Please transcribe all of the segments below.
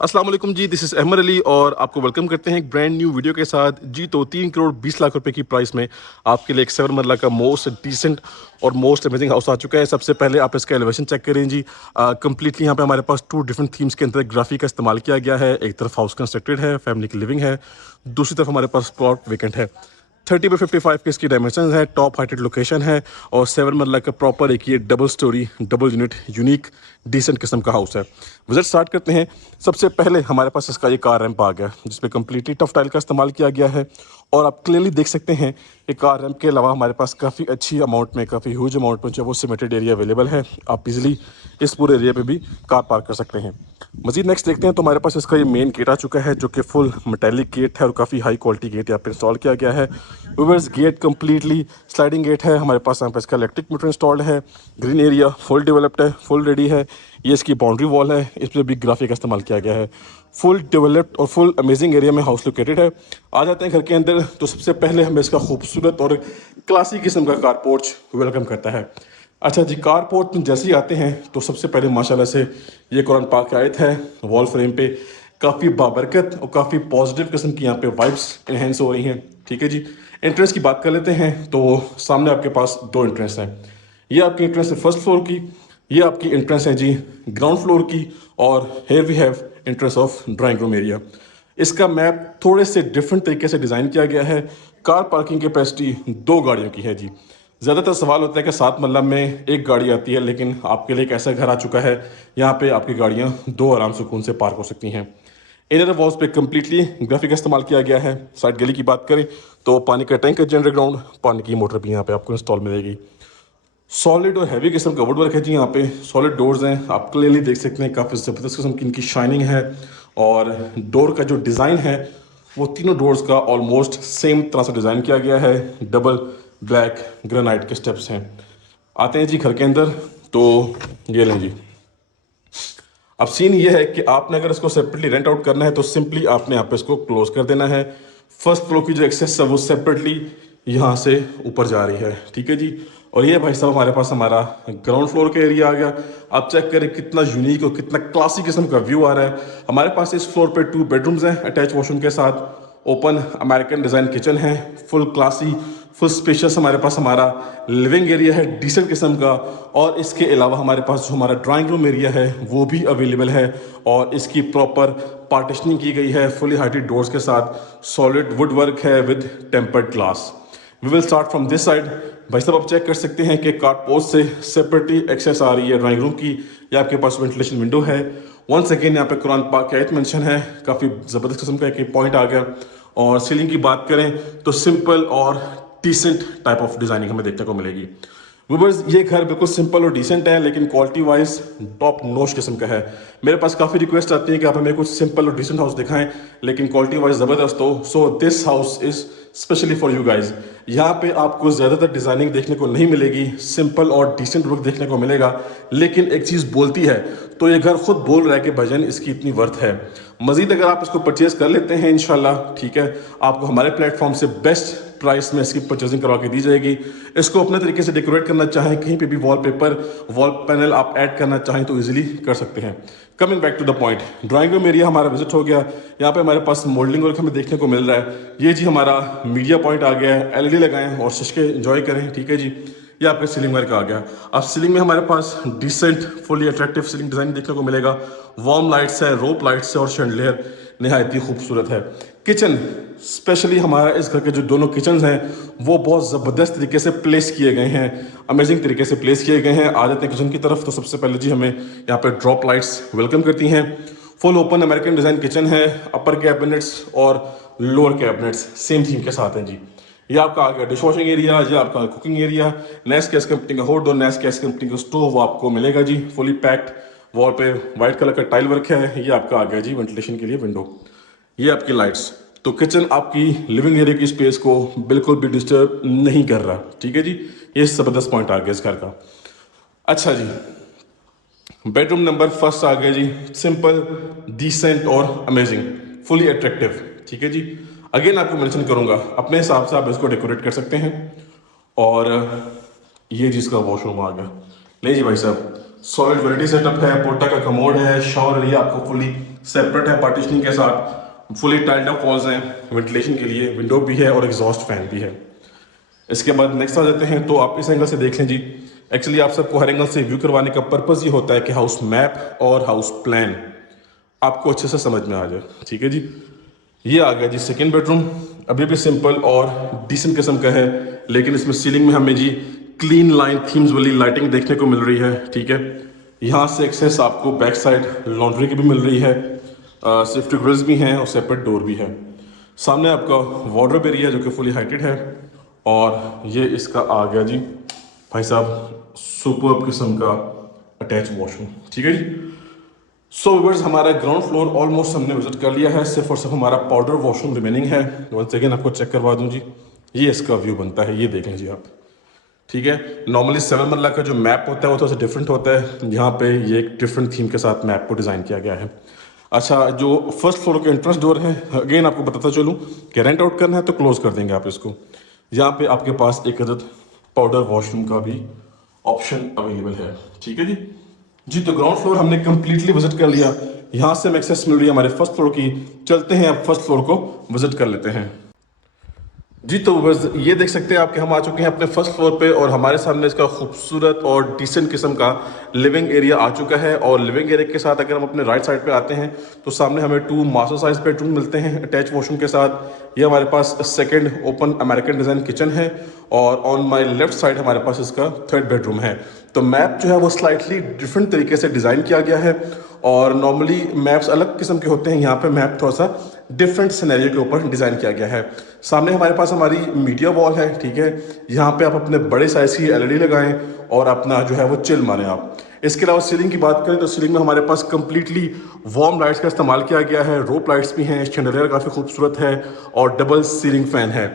अस्सलाम वालेकुम जी, this is Ahmad Ali और आपको वेलकम करते हैं एक ब्रांड न्यू वीडियो के साथ। जी तो 3 करोड़ 20 लाख रुपए की प्राइस में आपके लिए एक 7 मरला का मोस्ट डिसेंट और मोस्ट अमेजिंग हाउस आ चुका है। सबसे पहले आप इसका एलिवेशन चेक करें जी। कंप्लीटली यहाँ पे हमारे पास 2 डिफरेंट थीम्स के अंदर ग्राफी का इस्तेमाल किया गया है। एक तरफ हाउस कंस्ट्रक्टेड है, फैमिली की लिविंग है, दूसरी तरफ हमारे पास प्लॉट वेकेंट है। 30/55 के इसकी डायमेंशन है, टॉप हाइटेड लोकेशन है और 7 मरला का प्रॉपर एक ये double story double unit unique decent किस्म का हाउस है। विजिट स्टार्ट करते हैं। सबसे पहले हमारे पास इसका ये कार रैंप आ गया जिसपे कम्प्लीटली टफ टाइल का इस्तेमाल किया गया है और आप क्लियरली देख सकते हैं कि कार रैंप के अलावा हमारे पास काफ़ी अच्छी अमाउंट में, काफ़ी ह्यूज अमाउंट में जो वो सीमेंटेड एरिया अवेलेबल है। आप इजीली इस पूरे एरिया पे भी कार पार्क कर सकते हैं। मजीद नेक्स्ट देखते हैं तो हमारे पास इसका ये मेन गेट आ चुका है जो कि फुल मेटेलिक गेट है और काफ़ी हाई क्वालिटी गेट यहाँ पे इंस्टॉल किया गया है। Viewers, gate completely sliding gate है। हमारे पास यहाँ पे इसका इलेक्ट्रिक मीटर इंस्टॉल्ड है। ग्रीन एरिया फुल डेवलप्ड है, फुल रेडी है। ये इसकी बाउंड्री वॉल है, इस पर भी ग्राफिक का इस्तेमाल किया गया है। फुल डेवलप्ड और फुल अमेजिंग एरिया में हाउस लोकेटेड है। आ जाते हैं घर के अंदर तो सबसे पहले हमें इसका खूबसूरत और क्लासी किस्म का कार पोर्च वेलकम करता है। अच्छा जी, कार पोर्च में जैसे ही आते हैं तो सबसे पहले माशाल्लाह से ये कुरान पाक की आयत है वॉल फ्रेम पे। काफ़ी बाबरकत और काफ़ी पॉजिटिव किस्म की यहाँ पे वाइब्स इन्हेंस हो रही हैं। ठीक है जी, एंट्रेंस की बात कर लेते हैं तो सामने आपके पास 2 एंट्रेंस हैं। ये आपकी एंट्रेंस है फर्स्ट फ्लोर की, ये आपकी एंट्रेंस है जी ग्राउंड फ्लोर की और here we have entrance of drawing room area. इसका मैप थोड़े से डिफरेंट तरीके से डिज़ाइन किया गया है। कार पार्किंग कैपेसिटी 2 गाड़ियों की है जी। ज़्यादातर सवाल होता है कि 7 मरला में एक गाड़ी आती है, लेकिन आपके लिए एक ऐसा घर आ चुका है यहाँ पे आपकी गाड़ियाँ 2 आराम सुकून से पार्क हो सकती हैं। इनर वॉल्स पे कम्प्लीटली ग्राफिक इस्तेमाल किया गया है। साइड गली की बात करें तो पानी का टैंक है, जनरल ग्राउंड, पानी की मोटर भी यहाँ पे आपको इंस्टॉल मिलेगी। सॉलिड और हैवी किस्म का वुड वर्क है जी। यहाँ पे सॉलिड डोर्स हैं, आप क्लियरली देख सकते हैं काफ़ी ज़बरदस्त किस्म की इनकी शाइनिंग है और डोर का जो डिज़ाइन है वो तीनों डोर्स का ऑलमोस्ट सेम तरह से डिज़ाइन किया गया है। डबल ब्लैक ग्रेनाइट के स्टेप्स हैं। आते हैं जी घर के अंदर तो ये लें जी। अब सीन ये है कि आपने अगर इसको सेपरेटली रेंट आउट करना है तो सिंपली आपने यहाँ पे इसको क्लोज कर देना है। फर्स्ट फ्लोर की जो एक्सेस है वो सेपरेटली यहाँ से ऊपर जा रही है। ठीक है जी, और ये भाई साहब हमारे पास हमारा ग्राउंड फ्लोर का एरिया आ गया। आप चेक करें कितना यूनिक और कितना क्लासी किस्म का व्यू आ रहा है। हमारे पास इस फ्लोर पे 2 बेडरूम्स हैं अटैच वॉशरूम के साथ। ओपन अमेरिकन डिज़ाइन किचन है, फुल क्लासी फुल स्पेशियस हमारे पास हमारा लिविंग एरिया है डिसेंट किस्म का। और इसके अलावा हमारे पास जो हमारा ड्राइंग रूम एरिया है वो भी अवेलेबल है और इसकी प्रॉपर पार्टीशनिंग की गई है फुली हाइटेड डोर्स के साथ। सॉलिड वुड वर्क है with tempered glass. We will start from this side. भाई साहब आप चेक कर सकते हैं कि कार्ड पोस्ट से सेपरेटली एक्सेस आ रही है ड्राइंग रूम की। या आपके पास वेंटिलेशन विंडो है। वंस अगेन यहाँ पे कुरान पाक की आयत मेंशन है, काफ़ी ज़बरदस्त किस्म का एक पॉइंट आ गया। और सीलिंग की बात करें तो सिंपल और डिसेंट टाइप ऑफ डिज़ाइनिंग हमें देखने को मिलेगी। व्यूअर्स, ये घर बिल्कुल सिंपल और डिसेंट है लेकिन क्वालिटी वाइज टॉप नॉच किस्म का है। मेरे पास काफ़ी रिक्वेस्ट आती है कि आप हमें कुछ सिंपल और डिसेंट हाउस दिखाएं लेकिन क्वालिटी वाइज ज़बरदस्त हो। So this house is specially for you guys. यहाँ पे आपको ज़्यादातर डिज़ाइनिंग देखने को नहीं मिलेगी, सिंपल और डिसेंट लुक देखने को मिलेगा। लेकिन एक चीज़ बोलती है तो ये घर खुद बोल रहा है कि भजन इसकी इतनी वर्थ है। मजीद अगर आप इसको परचेज कर लेते हैं इंशाल्लाह, ठीक है, आपको हमारे प्लेटफॉर्म से बेस्ट प्राइस में इसकी परचेजिंग करवा के दी जाएगी। इसको अपने तरीके से डेकोरेट करना चाहें, कहीं पे भी वॉलपेपर वॉल पैनल आप ऐड करना चाहें तो इजीली कर सकते हैं। Coming back to the point, drawing room area हमारा विजिट हो गया। यहाँ पे हमारे पास मोल्डिंग वर्क हमें देखने को मिल रहा है। ये जी हमारा मीडिया पॉइंट आ गया है। एलईडी लगाएं और शिशके एंजॉय करें। ठीक है जी, ये आपके सीलिंग वर्क आ गया। अब सीलिंग में हमारे पास decent fully attractive ceiling design देखने को मिलेगा। वार्म लाइट्स है, रोप लाइट्स है और शैंडलियर निहायत ही खूबसूरत है। किचन स्पेशली हमारा इस घर के जो दोनों किचन हैं वो बहुत ज़बरदस्त तरीके से प्लेस किए गए हैं, अमेजिंग तरीके से प्लेस किए गए हैं। आ जाते हैं किचन की तरफ तो सबसे पहले जी हमें यहाँ पे ड्रॉप लाइट्स वेलकम करती हैं। Full open American design kitchen है, अपर कैबिनेट्स और लोअर कैबिनेट्स सेम थीम के साथ हैं जी। ये आपका आ गया डिश वॉशिंग एरिया, ये आपका cooking area. Nest gas company का होड और नेस्ट गैस कंपनी का स्टोव आपको मिलेगा जी फुली पैक्ड। वॉल पे वाइट कलर का टाइल वर्क है। ये आपका आ गया जी वेंटिलेशन के लिए विंडो। ये आपकी लाइट्स। तो किचन आपकी लिविंग एरिया की स्पेस को बिल्कुल भी डिस्टर्ब नहीं कर रहा। ठीक है जी, ये ज़बरदस्त पॉइंट आ गया इस घर का। अच्छा जी, बेडरूम नंबर फर्स्ट आ गया जी, सिंपल डिसेंट और अमेजिंग फुली अट्रैक्टिव। ठीक है जी, अगेन आपको मेंशन करूंगा अपने हिसाब से आप इसको डेकोरेट कर सकते हैं। और ये जिसका वॉशरूम आ गया, ले जी भाई साहब, सॉलिड वैनिटी सेटअप है, पोटा का कमोड है, शावर एरिया आपको फुली सेपरेट है पार्टीशनिंग के साथ, फुली टाइल्ड अप वॉल्स हैं, वेंटिलेशन के लिए विंडो भी है और एग्जॉस्ट फैन भी है। इसके बाद नेक्स्ट आ जाते हैं, तो आप इस एंगल से देख लें जी। एक्चुअली आप सबको हर एंगल से व्यू करवाने का पर्पज़ ये होता है कि हाउस मैप और हाउस प्लान आपको अच्छे से समझ में आ जाए, ठीक है जी। ये आ गया जी सेकेंड बेडरूम, अभी भी सिंपल और डिसेंट किस्म का है, लेकिन इसमें सीलिंग में हमें जी क्लीन लाइन थीम्स वाली लाइटिंग देखने को मिल रही है, ठीक है। यहाँ से एक्सेस आपको बैक साइड लॉन्ड्री की भी मिल रही है, सेफ्टी ग्रिल्स भी हैं और सेपरेट डोर भी है। सामने आपका वार्डरोब एरिया जो कि फुली हाइटेड है, और ये इसका आ गया जी भाई साहब सुपर्ब किस्म का अटैच वॉशरूम, ठीक है जी। सो व्यूअर्स, हमारा ग्राउंड फ्लोर ऑलमोस्ट हमने विजिट कर लिया है, सिर्फ और सिर्फ हमारा पाउडर वॉशरूम रिमेनिंग है। वंस अगेन आपको चेक करवा दूं जी, ये इसका व्यू बनता है, ये देखें जी आप, ठीक है। नॉर्मली 7 मरला का जो मैप होता है वो थोड़ा सा डिफरेंट होता है, यहाँ पे ये एक डिफरेंट थीम के साथ मैप को डिज़ाइन किया गया है। अच्छा, जो फर्स्ट फ्लोर के एंट्रेंस डोर है, अगेन आपको बताता चलूँ कि रेंट आउट करना है तो क्लोज कर देंगे आप इसको। यहाँ पे आपके पास एक अदद पाउडर वॉशरूम का भी ऑप्शन अवेलेबल है, ठीक है जी। जी, तो ग्राउंड फ्लोर हमने कम्प्लीटली विजिट कर लिया, यहाँ से हमें एक्सेस मिल रही है हमारे फर्स्ट फ्लोर की। चलते हैं अब फर्स्ट फ्लोर को विजिट कर लेते हैं जी। तो बस ये देख सकते हैं आप कि हम आ चुके हैं अपने फर्स्ट फ्लोर पे, और हमारे सामने इसका खूबसूरत और डिसेंट किस्म का लिविंग एरिया आ चुका है। और लिविंग एरिया के साथ अगर हम अपने राइट साइड पे आते हैं तो सामने हमें 2 मास्टर साइज बेडरूम मिलते हैं अटैच वॉशरूम के साथ। ये हमारे पास second open American design kitchen है, और ऑन माय लेफ्ट साइड हमारे पास इसका थर्ड बेडरूम है। तो मैप जो है वो स्लाइटली डिफरेंट तरीके से डिज़ाइन किया गया है, और नॉर्मली मैप्स अलग किस्म के होते हैं, यहाँ पे मैप थोड़ा सा डिफरेंट सिनेरियो के ऊपर डिज़ाइन किया गया है। सामने हमारे पास हमारी मीडिया वॉल है, ठीक है। यहाँ पे आप अपने बड़े साइज की एलईडी लगाएं और अपना जो है वो चिल मारें आप। इसके अलावा सीलिंग की बात करें तो सीलिंग में हमारे पास कंप्लीटली वार्म लाइट्स का इस्तेमाल किया गया है, रोप लाइट्स भी हैं, शैंडलियर काफ़ी खूबसूरत है, और डबल सीलिंग फैन है।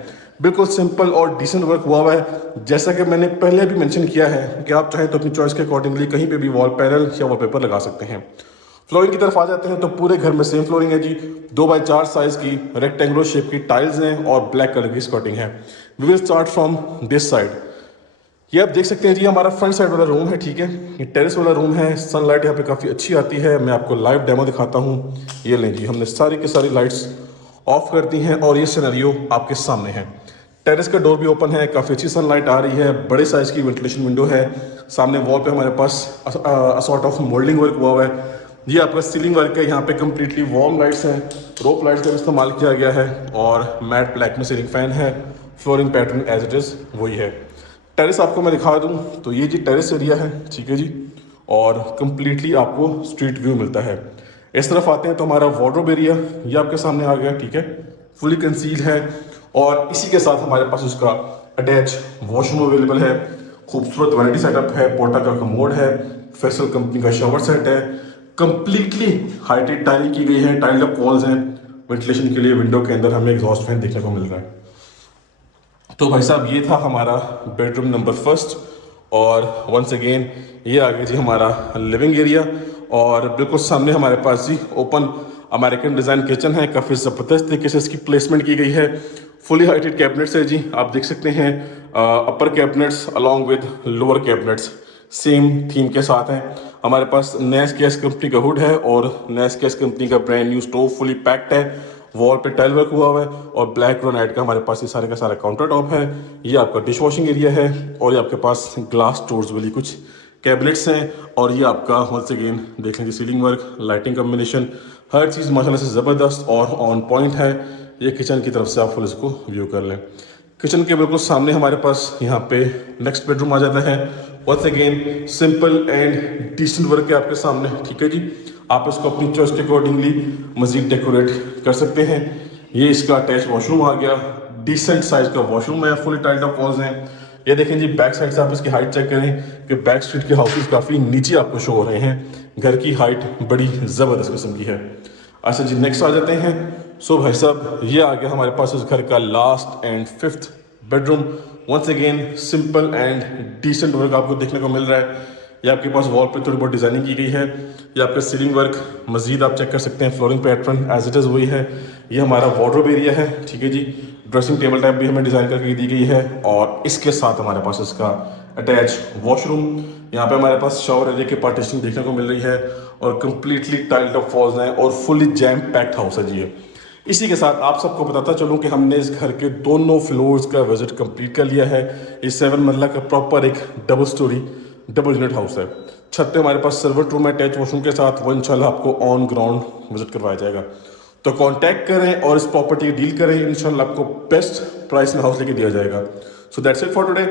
बिल्कुल सिंपल और डिसेंट वर्क हुआ हुआ है। जैसा कि मैंने पहले भी मेंशन किया है कि आप चाहें तो अपनी चॉइस के अकॉर्डिंगली कहीं पे भी वॉल पैनल या वॉलपेपर लगा सकते हैं। फ्लोरिंग की तरफ आ जाते हैं तो पूरे घर में सेम फ्लोरिंग है जी, 2x4 साइज की रेक्टेंगुलर शेप की टाइल्स हैं और ब्लैक कलर की स्कर्टिंग है। We will start from this side. ये आप देख सकते हैं जी हमारा फ्रंट साइड वाला रूम है, ठीक है। ये टेरेस वाला रूम है, सनलाइट यहाँ पे काफ़ी अच्छी आती है। मैं आपको लाइव डेमो दिखाता हूँ। ये लें जी, हमने सारी की सारी लाइट्स ऑफ कर दी हैं और ये सिनेरियो आपके सामने है। टेरेस का डोर भी ओपन है, काफ़ी अच्छी सनलाइट आ रही है, बड़े साइज़ की वेंटिलेशन विंडो है। सामने वॉल पे हमारे पास सॉर्ट ऑफ मोल्डिंग वर्क हुआ हुआ है। ये आपका सीलिंग वर्क है, यहाँ पे कम्प्लीटली वार्म लाइट्स हैं, रोप लाइट्स का इस्तेमाल किया गया है, और मैट ब्लैक में सीलिंग फैन है। Flooring pattern as it is वही है। टेरेस आपको मैं दिखा दूँ तो ये जी टेरेस एरिया है, ठीक है जी, और कम्प्लीटली आपको स्ट्रीट व्यू मिलता है। इस तरफ आते हैं तो हमारा वार्डरोब एरिया ये आपके सामने आ गया, ठीक है, फुली कंसील्ड है, और इसी के साथ हमारे पास उसका अटैच वॉशरूम अवेलेबल है। खूबसूरत वैनिटी सेटअप है, पोर्टा का कमोड है, फेसल कंपनी का शावर सेट है, कंप्लीटली हाइटेड टाइलिंग की गई है, टाइल्ड अप वॉल्स हैं। वेंटिलेशन के लिए विंडो के अंदर हमें एग्जॉस्ट फैन देखने को मिल रहा है। तो भाई साहब ये था हमारा बेडरूम नंबर फर्स्ट, और वंस अगेन ये आ गया जी हमारा लिविंग एरिया, और बिल्कुल सामने हमारे पास जी ओपन अमेरिकन डिज़ाइन किचन है। काफ़ी ज़बरदस्त तरीके से इसकी प्लेसमेंट की गई है। फुली हाइटेड कैबिनेट्स है जी, आप देख सकते हैं upper cabinets along with lower cabinets same theme के साथ हैं। हमारे पास नेस गैस कंपनी का हुड है, और नेस गैस कंपनी का brand new stove fully packed है। वॉल पे टाइल वर्क हुआ हुआ है, और ब्लैक ग्रेनाइट का हमारे पास ये सारे का सारा काउंटर टॉप है। ये आपका डिश वॉशिंग एरिया है, और ये आपके पास ग्लास स्टोर्स वाली कुछ कैबिनेट्स हैं, और ये आपका वंस अगेन देख लीजिए सीलिंग वर्क, लाइटिंग कॉम्बिनेशन, हर चीज़ माशाल्लाह से ज़बरदस्त और ऑन पॉइंट है। ये किचन की तरफ से आप फुल इसको व्यू कर लें। किचन के बिल्कुल सामने हमारे पास यहाँ पे नेक्स्ट बेडरूम आ जाता है। Once again simple and decent work है आपके सामने, ठीक है जी। आप इसको अपनी चॉइस के अकॉर्डिंगली मजीद डेकोरेट कर सकते हैं। ये इसका अटैच वॉशरूम आ गया, डिसेंट साइज का वॉशरूम है, फुली टाइल्ड अप वॉल्स हैं। ये देखें जी बैक साइड से आप इसकी हाइट चेक करें कि बैक स्ट्रीट के हाउसेस काफ़ी नीचे आपको शो हो रहे हैं। घर की हाइट बड़ी ज़बरदस्त किस्म की है। अच्छा जी, नेक्स्ट आ जाते हैं। सो भाई साहब ये आ गया हमारे पास उस घर का last and fifth bedroom. Once again simple and decent work आपको देखने को मिल रहा है। ये आपके पास वॉल पे थोड़ी बहुत डिज़ाइनिंग की गई है। ये आपका सीलिंग वर्क मजीद आप चेक कर सकते हैं, flooring pattern as it is वही है। ये हमारा वार्डरोब एरिया है, ठीक है जी। ड्रेसिंग टेबल टाइप भी हमें डिज़ाइन करके दी गई है, और इसके साथ हमारे पास इसका अटैच वॉशरूम, यहाँ पे हमारे पास शावर एरिया की पार्टीशन देखने को मिल रही है और कम्प्लीटली टाइल्ड अप वॉल्स हैं और फुली जैम पैक्ड हाउस है जी ये। इसी के साथ आप सबको बताता चलूँ कि हमने इस घर के दोनों फ्लोर्स का विजिट कंप्लीट कर लिया है। इस 7 मरला का प्रॉपर एक double story double unit house है। छत पे हमारे पास सर्वर रूम है अटैच वॉशरूम के साथ, वो इंशाल्लाह आपको ऑन ग्राउंड विजिट करवाया जाएगा। तो कांटेक्ट करें और इस प्रॉपर्टी की डील करें, इंशाल्लाह आपको बेस्ट प्राइस में हाउस लेके दिया जाएगा। So that's it for today,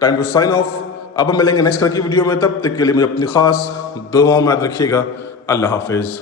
time to sign off. अब हम मिलेंगे नेक्स्ट कल की वीडियो में, तब तक के लिए मुझे अपनी खास दुआओं में याद रखिएगा। अल्लाह हाफिज़।